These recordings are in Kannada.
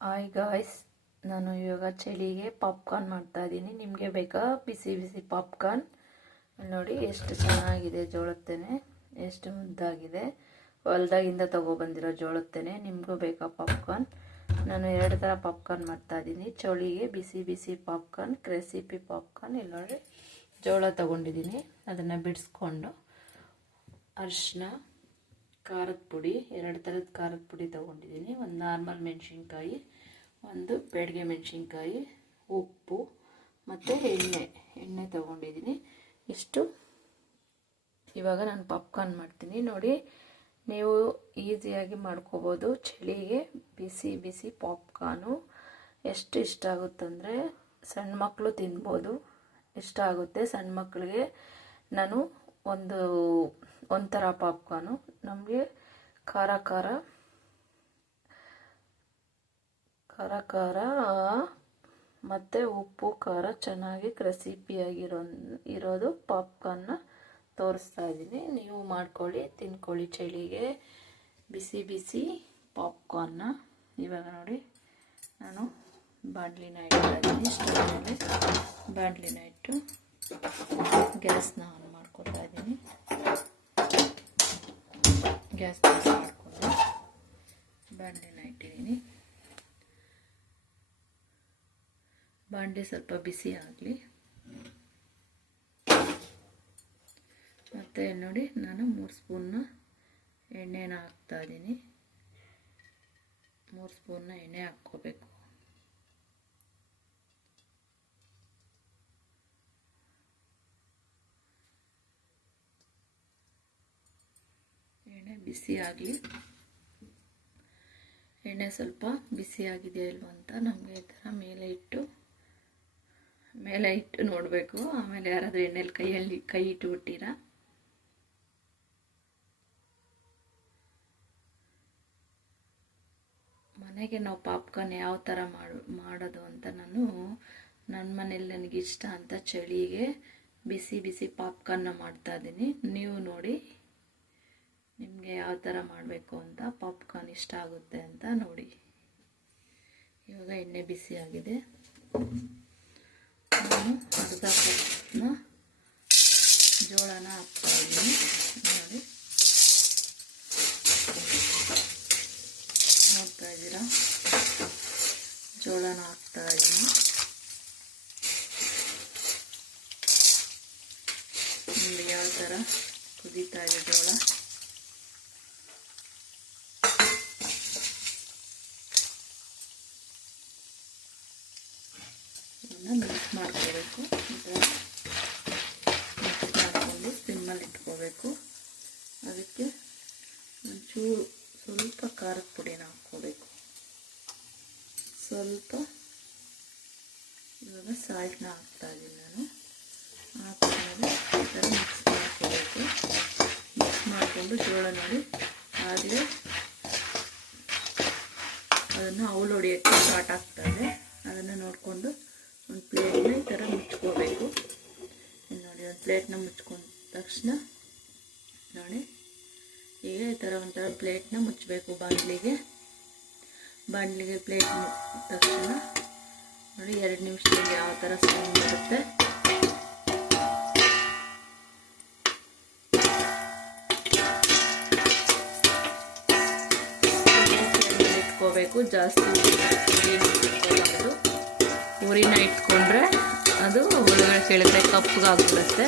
ಹಾಯ್ ಗಾಯ್ಸ್ ನಾನು ಇವಾಗ ಚಳಿಗೆ ಪಾಪ್ಕಾರ್ನ್ ಮಾಡ್ತಾ ಇದ್ದೀನಿ ನಿಮಗೆ ಬೇಕಾ ಬಿಸಿ ಬಿಸಿ ಪಾಪ್ಕಾರ್ನ್ ನೋಡಿ ಎಷ್ಟು ಚೆನ್ನಾಗಿದೆ ಜೋಳತ್ತೇನೆ ಎಷ್ಟು ಮುದ್ದಾಗಿದೆ. ಹೊಲ್ದಾಗಿಂದ ತೊಗೊಬಂದಿರೋ ಜೋಳತ್ತೇನೆ ನಿಮಗೂ ಬೇಕಾ ಪಾಪ್ಕಾರ್ನ್ ನಾನು ಎರಡು ಥರ ಪಾಪ್ಕಾರ್ನ್ ಮಾಡ್ತಾ ಇದ್ದೀನಿ ಚಳಿಗೆ ಬಿಸಿ ಬಿಸಿ ಪಾಪ್ಕಾರ್ನ್ ರೆಸಿಪಿ ಪಾಪ್ಕಾರ್ನ್ ಇಲ್ಲ ನೋಡಿ ಜೋಳ ತೊಗೊಂಡಿದ್ದೀನಿ ಅದನ್ನು ಬಿಡಿಸ್ಕೊಂಡು ಅರಿಶಿನ ಖಾರದ ಪುಡಿ, ಎರಡು ಥರದ ಖಾರದ ಪುಡಿ ತೊಗೊಂಡಿದ್ದೀನಿ. ಒಂದು ನಾರ್ಮಲ್ ಮೆಣಸಿನ್ಕಾಯಿ, ಒಂದು ಬೇಡಿಗೆ ಮೆಣಸಿನ್ಕಾಯಿ, ಉಪ್ಪು ಮತ್ತು ಎಣ್ಣೆ ಎಣ್ಣೆ ತೊಗೊಂಡಿದ್ದೀನಿ. ಇಷ್ಟು. ಇವಾಗ ನಾನು ಪಾಪ್ಕಾರ್ನ್ ಮಾಡ್ತೀನಿ. ನೋಡಿ, ನೀವು ಈಸಿಯಾಗಿ ಮಾಡ್ಕೋಬೋದು. ಚಳಿಗೆ ಬಿಸಿ ಬಿಸಿ ಪಾಪ್ಕಾರ್ನು ಎಷ್ಟು ಇಷ್ಟ ಆಗುತ್ತಂದರೆ ಸಣ್ಣ ಮಕ್ಕಳು ತಿನ್ಬೋದು. ಇಷ್ಟ ಆಗುತ್ತೆ ಸಣ್ಣ ಮಕ್ಕಳಿಗೆ ನಾನು ಒಂದು, ಒಂಥರ ಪಾಪ್ಕಾರ್ನು ನಮಗೆ ಖಾರ ಖಾರ ಖಾರ ಖಾರ, ಮತ್ತು ಉಪ್ಪು, ಖಾರ ಚೆನ್ನಾಗಿ ಕ್ರೆಸಿಪಿಯಾಗಿರೋ ಇರೋದು ಪಾಪ್ಕಾರ್ನ್ನ ತೋರಿಸ್ತಾ ಇದ್ದೀನಿ. ನೀವು ಮಾಡ್ಕೊಳ್ಳಿ, ತಿನ್ಕೊಳ್ಳಿ ಚಳಿಗೆ. ಬಿಸಿ ಬಿಸಿ ಪಾಪ್ಕಾರ್ನ್ನ ಇವಾಗ ನೋಡಿ, ನಾನು ಬಾಣಲಿನ ಇಡ್ತಾ ಇದ್ದೀನಿ ಇಟ್ಟು ಗ್ಯಾಸ್ನ ಗ್ಯಾಸ್ ಆನ್ ಮಾಡಿಕೊಂಡು ಬಾಣಲಿನ ಇಟ್ಟಿದ್ದೀನಿ. ಬಾಂಡೆ ಸ್ವಲ್ಪ ಬಿಸಿ ಆಗಲಿ. ಮತ್ತು ನೋಡಿ, ನಾನು ಮೂರು ಸ್ಪೂನ್ನ ಎಣ್ಣೆನ ಹಾಕ್ತಾ ಇದ್ದೀನಿ. ಮೂರು ಸ್ಪೂನ್ನ ಎಣ್ಣೆ ಹಾಕ್ಕೋಬೇಕು ಎಣ್ಣೆ ಬಿಸಿ ಆಗಲಿ. ಎಣ್ಣೆ ಸ್ವಲ್ಪ ಬಿಸಿ ಇಲ್ವ ಅಂತ ನಮಗೆ ಈ ಥರ ಮೇಲೆ ಇಟ್ಟು ಮೇಲೆ ಇಟ್ಟು ನೋಡಬೇಕು. ಆಮೇಲೆ ಯಾರಾದರೂ ಎಣ್ಣೆಲಿ ಕೈಯಲ್ಲಿ, ಕೈ ಇಟ್ಟುಬಿಟ್ಟಿರಾ ಮನೆಗೆ ನಾವು ಪಾಪ್ಕಾರ್ನ್ ಯಾವ ಥರ ಮಾಡು, ಮಾಡೋದು ಅಂತ ನಾನು ನನ್ನ ಮನೇಲಿ ನನಗಿಷ್ಟ ಅಂತ ಚಳಿಗೆ ಬಿಸಿ ಬಿಸಿ ಪಾಪ್ಕಾರ್ನ ಮಾಡ್ತಾ ಇದ್ದೀನಿ. ನೀವು ನೋಡಿ. ನಿಮಗೆ ಯಾವ ಥರ ಮಾಡಬೇಕು ಅಂತ ಪಾಪ್ಕಾರ್ನ್ ಇಷ್ಟ ಆಗುತ್ತೆ ಅಂತ ನೋಡಿ. ಇವಾಗ ಎಣ್ಣೆ ಬಿಸಿ ಆಗಿದೆ. ನಾನು ಅರ್ಧ ಕಪ್ನ ಜೋಳನ ಹಾಕ್ತಾ ಇದ್ದೀನಿ. ನೋಡಿ. ನೋಡ್ತಾ ಇದ್ದೀರಾ? ಜೋಳನ ಹಾಕ್ತಾ ಇದ್ದೀನಿ. ನಿಮಗೆ ಯಾವ ಥರ ಕುದೀತಾ ಇದೆ ಜೋಳ ಇದನ್ನು ಮಿಕ್ಸ್ ಮಾಡ್ಕೋಬೇಕು ಈ ಥರ ಮಿಕ್ಸ್ ಸಿಮ್ಮಲ್ಲಿ ಇಟ್ಕೋಬೇಕು ಅದಕ್ಕೆ ಒಂಚೂರು ಸ್ವಲ್ಪ ಖಾರದ ಪುಡಿನ ಹಾಕ್ಕೋಬೇಕು. ಸ್ವಲ್ಪ ಇವಾಗ ಸಾಲ್ಟ್ನ ಹಾಕ್ತಾ ಇದ್ದೀನಿ ನಾನು. ಹಾಕಿದ್ಮೇಲೆ ಈ ಥರ ಮಿಕ್ಸ್ ಮಾಡ್ಕೋಬೇಕು. ಮಿಕ್ಸ್ ಮಾಡಿಕೊಂಡು ಜೋಳ ನೋಡಿ ಆದರೆ ಅದನ್ನು ಅವಳು ಹೊಡಿಯೋಕ್ಕೆ ಸ್ಟಾರ್ಟ್ ಆಗ್ತದೆ ಅದನ್ನು ನೋಡಿಕೊಂಡು ಒಂದು ಪ್ಲೇಟ್ನ ಈ ಥರ ಮುಚ್ಕೋಬೇಕು. ನೋಡಿ, ಒಂದು ಪ್ಲೇಟ್ನ ಮುಚ್ಕೊಂಡ ತಕ್ಷಣ ನೋಡಿ ಈಗ ಈ ಥರ ಒಂಥರ ಪ್ಲೇಟ್ನ ಮುಚ್ಚಬೇಕು ಬಾಂಡ್ಲಿಗೆ ಬಾಣಲಿಗೆ ಪ್ಲೇಟ್ ತಕ್ಷಣ ನೋಡಿ ಎರಡು ನಿಮಿಷದಲ್ಲಿ ಯಾವ ಥರ ಸೌಂಡ್ ಬರುತ್ತೆ. ಇಟ್ಕೋಬೇಕು, ಜಾಸ್ತಿ ಇಟ್ಕೋಬಾರ್ದು ಇಟ್ಕೊಂಡ್ರೆ ಅದು ಒಳಗಡೆ ಕೆಳಗಡೆ ಕಪ್ಪಗಾಗ್ಬಿಡುತ್ತೆ.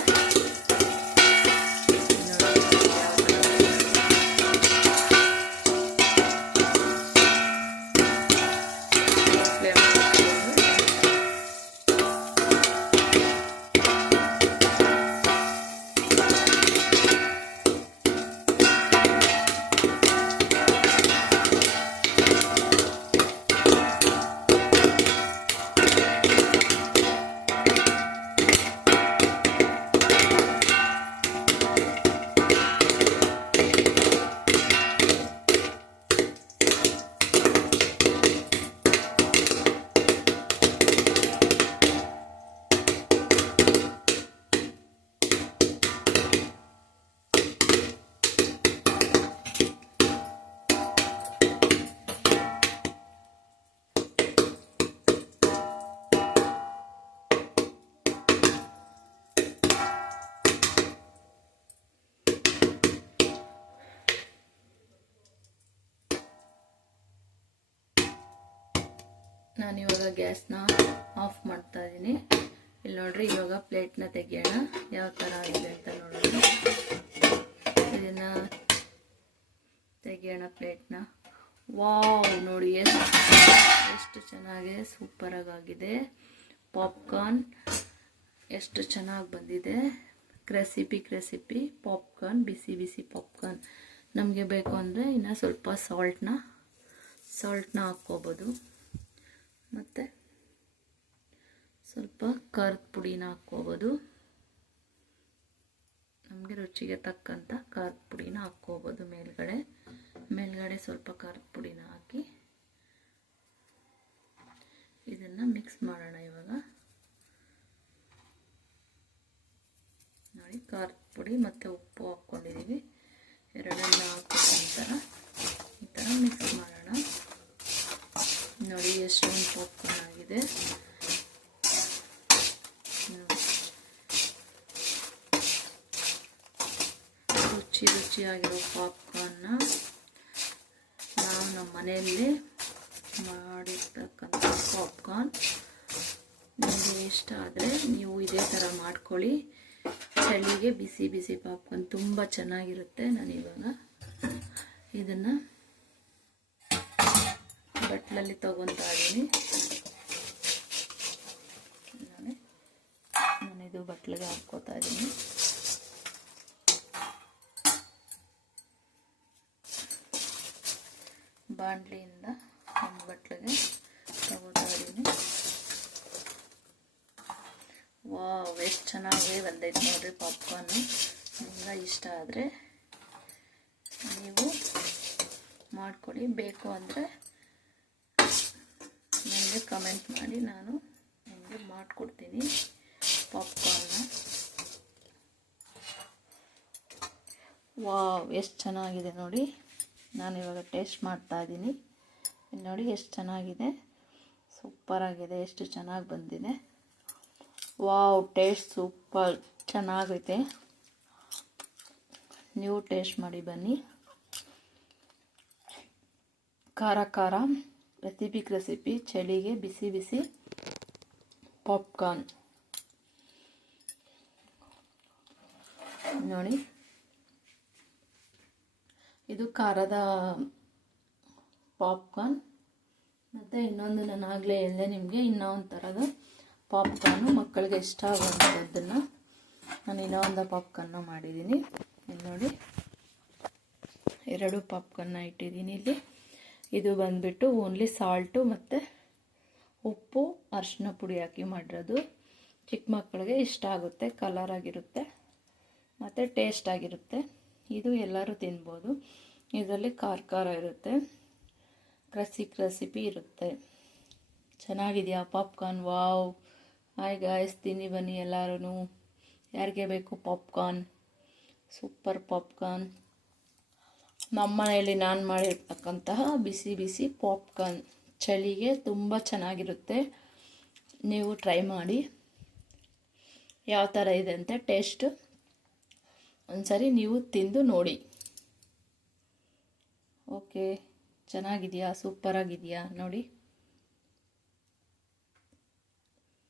ನಾನು ಇವಾಗ ಗ್ಯಾಸ್ನ ಆಫ್ ಮಾಡ್ತಾ ಇದ್ದೀನಿ ಇಲ್ಲಿ ನೋಡ್ರಿ, ಇವಾಗ ಪ್ಲೇಟ್ನ ತೆಗಿಯೋಣ. ಯಾವ ಥರ ಆಗಿದೆ ಅಂತ ನೋಡೋಣ. ಇದನ್ನು ತೆಗಿಯೋಣ ಪ್ಲೇಟ್ನ ವಾವ್, ನೋಡಿ, ಎಷ್ಟು ಎಷ್ಟು ಚೆನ್ನಾಗಿ ಸೂಪರಾಗಿ ಆಗಿದೆ. ಪಾಪ್ಕಾರ್ನ್ ಎಷ್ಟು ಚೆನ್ನಾಗಿ ಬಂದಿದೆ. ಕ್ರೆಸಿಪಿ ಕ್ರೆಸಿಪಿ ಪಾಪ್ಕಾರ್ನ್ ಬಿಸಿ ಬಿಸಿ ಪಾಪ್ಕಾರ್ನ್ ನಮಗೆ ಬೇಕು ಅಂದರೆ ಇನ್ನು ಸ್ವಲ್ಪ ಸಾಲ್ಟ್ನ ಸಾಲ್ಟ್ನ ಹಾಕ್ಕೋಬೋದು. ಮತ್ತು ಸ್ವಲ್ಪ ಖಾರದ ಪುಡಿನ ಹಾಕ್ಕೋಬೋದು. ನಮಗೆ ರುಚಿಗೆ ತಕ್ಕಂಥ ಖಾರದ ಪುಡಿನ ಹಾಕ್ಕೋಬೋದು ಮೇಲ್ಗಡೆ. ಮೇಲ್ಗಡೆ ಸ್ವಲ್ಪ ಖಾರದ ಪುಡಿನ ಹಾಕಿ ಇದನ್ನು ಮಿಕ್ಸ್ ಮಾಡೋಣ ಇವಾಗ. ನೋಡಿ, ಖಾರದ ಪುಡಿ ಮತ್ತು ಉಪ್ಪು ಹಾಕ್ಕೊಂಡಿದ್ದೀವಿ ಎರಡನ್ನ ಹಾಕಿದ ನಂತರ ಈ ಥರ ಮಿಕ್ಸ್ ಮಾಡೋಣ ಎಷ್ಟೊಂದು ಪಾಪ್ಕಾರ್ನ್ ಆಗಿದೆ. ರುಚಿ ರುಚಿಯಾಗಿರೋ ಪಾಪ್ಕಾರ್ನ್ನ ನಾವು ನಮ್ಮ ಮನೆಯಲ್ಲಿ ಮಾಡಿರ್ತಕ್ಕಂಥ ಪಾಪ್ಕಾರ್ನ್. ನಿಮಗೆ ಇಷ್ಟ ಆದರೆ ನೀವು ಇದೇ ಥರ ಮಾಡ್ಕೊಳ್ಳಿ. ಚಳಿಗೆ ಬಿಸಿ ಬಿಸಿ ಪಾಪ್ಕಾರ್ನ್ ತುಂಬ ಚೆನ್ನಾಗಿರುತ್ತೆ. ನಾನು ಇವಾಗ ಇದನ್ನು ಬಟ್ಲಲ್ಲಿ ತಗೊತಾ ಇದ್ದೀನಿ ನಾನು ಇದು ಬಟ್ಲಿಗೆ ಹಾಕ್ಕೋತಾ ಇದ್ದೀನಿ ಬಾಂಡ್ಲಿಯಿಂದ ಒಂದು ಬಟ್ಲಿಗೆ ತಗೋತಾ ಇದ್ದೀನಿ ವಾವ್, ಎಷ್ಟು ಚೆನ್ನಾಗಿ ಬಂದೈತೆ ನೋಡಿರಿ ಪಾಪ್ಕಾರ್ನು. ನಿಮ್ಗೆ ಇಷ್ಟ ಆದರೆ ನೀವು ಮಾಡಿಕೊಡಿ ಬೇಕು ಅಂದರೆ ನನಗೆ ಕಮೆಂಟ್ ಮಾಡಿ ನಾನು ನಿಮಗೆ ಮಾಡಿಕೊಡ್ತೀನಿ ಪಾಪ್ಕಾರ್ನ ವಾವ್ ಎಷ್ಟು ಚೆನ್ನಾಗಿದೆ ನೋಡಿ. ನಾನು ಇವಾಗ ಟೇಸ್ಟ್ ಮಾಡ್ತಾ ಇದ್ದೀನಿ. ನೋಡಿ ಎಷ್ಟು ಚೆನ್ನಾಗಿದೆ. ಸೂಪರಾಗಿದೆ ಎಷ್ಟು ಚೆನ್ನಾಗಿ ಬಂದಿದೆ. ವಾವ್ ಟೇಸ್ಟ್ ಸೂಪರ್ ಚೆನ್ನಾಗೈತೆ. ನೀವು ಟೇಸ್ಟ್ ಮಾಡಿ ಬನ್ನಿ. ಖಾರ ಖಾರ. ರೆಸಿಪಿ ರೆಸಿಪಿ ಚಳಿಗೆ ಬಿಸಿ ಬಿಸಿ ಪಾಪ್ಕಾರ್ನ್ ನೋಡಿ. ಇದು ಖಾರದ ಪಾಪ್ಕಾರ್ನ್ ಮತ್ತು ಇನ್ನೊಂದು ನಾನು ಆಗಲೇ ಹೇಳಿದೆ ನಿಮಗೆ, ಇನ್ನೂ ಒಂದು ಥರದ ಪಾಪ್ಕಾರ್ನು ಮಕ್ಕಳಿಗೆ ಇಷ್ಟ ಆಗುವಂಥದ್ದನ್ನು ನಾನು ಇನ್ನೂ ಒಂದು ಪಾಪ್ಕಾರ್ನ ಮಾಡಿದ್ದೀನಿ. ಇಲ್ಲಿ ನೋಡಿ. ಎರಡು ಪಾಪ್ಕಾರ್ನ ಇಟ್ಟಿದ್ದೀನಿ ಇಲ್ಲಿ. ಇದು ಬಂದುಬಿಟ್ಟು ಓನ್ಲಿ ಸಾಲ್ಟು ಮತ್ತು ಉಪ್ಪು ಅರಿಶಿನ ಪುಡಿ ಹಾಕಿ ಮಾಡಿರೋದು. ಚಿಕ್ಕ ಮಕ್ಕಳಿಗೆ ಇಷ್ಟ ಆಗುತ್ತೆ ಕಲರ್ ಆಗಿರುತ್ತೆ, ಮತ್ತು ಟೇಸ್ಟ್ ಆಗಿರುತ್ತೆ. ಇದು ಎಲ್ಲರೂ ತಿನ್ಬೋದು. ಇದರಲ್ಲಿ ಖಾರ ಖಾರ ಇರುತ್ತೆ, ಕ್ರಸಿ ರೆಸಿಪಿ ಇರುತ್ತೆ. ಚೆನ್ನಾಗಿದೆಯಾ? ಪಾಪ್ಕಾರ್ನ್ ವಾವ್ ಹಾಯ್ ಗಾಯ್ಸ್ ತಿನ್ನಿ ಬನ್ನಿ ಎಲ್ಲರೂ ಯಾರಿಗೆ ಬೇಕು ಪಾಪ್ಕಾರ್ನ್ ಸೂಪರ್ ಪಾಪ್ಕಾರ್ನ್ ನಮ್ಮ ಮನೆಯಲ್ಲಿ ನಾನು ಮಾಡಿರ್ತಕ್ಕಂತಹ ಬಿಸಿ ಬಿಸಿ ಪಾಪ್ಕಾರ್ನ್ ಚಳಿಗೆ ತುಂಬ ಚೆನ್ನಾಗಿರುತ್ತೆ. ನೀವು ಟ್ರೈ ಮಾಡಿ. ಯಾವ ಥರ ಇದೆ ಅಂತ ಟೇಸ್ಟ್ ಒಂದ್ಸರಿ ನೀವು ತಿಂದು ನೋಡಿ. ಓಕೆ ಚೆನ್ನಾಗಿದೆಯಾ? ಸೂಪರಾಗಿದೆಯಾ? ನೋಡಿ.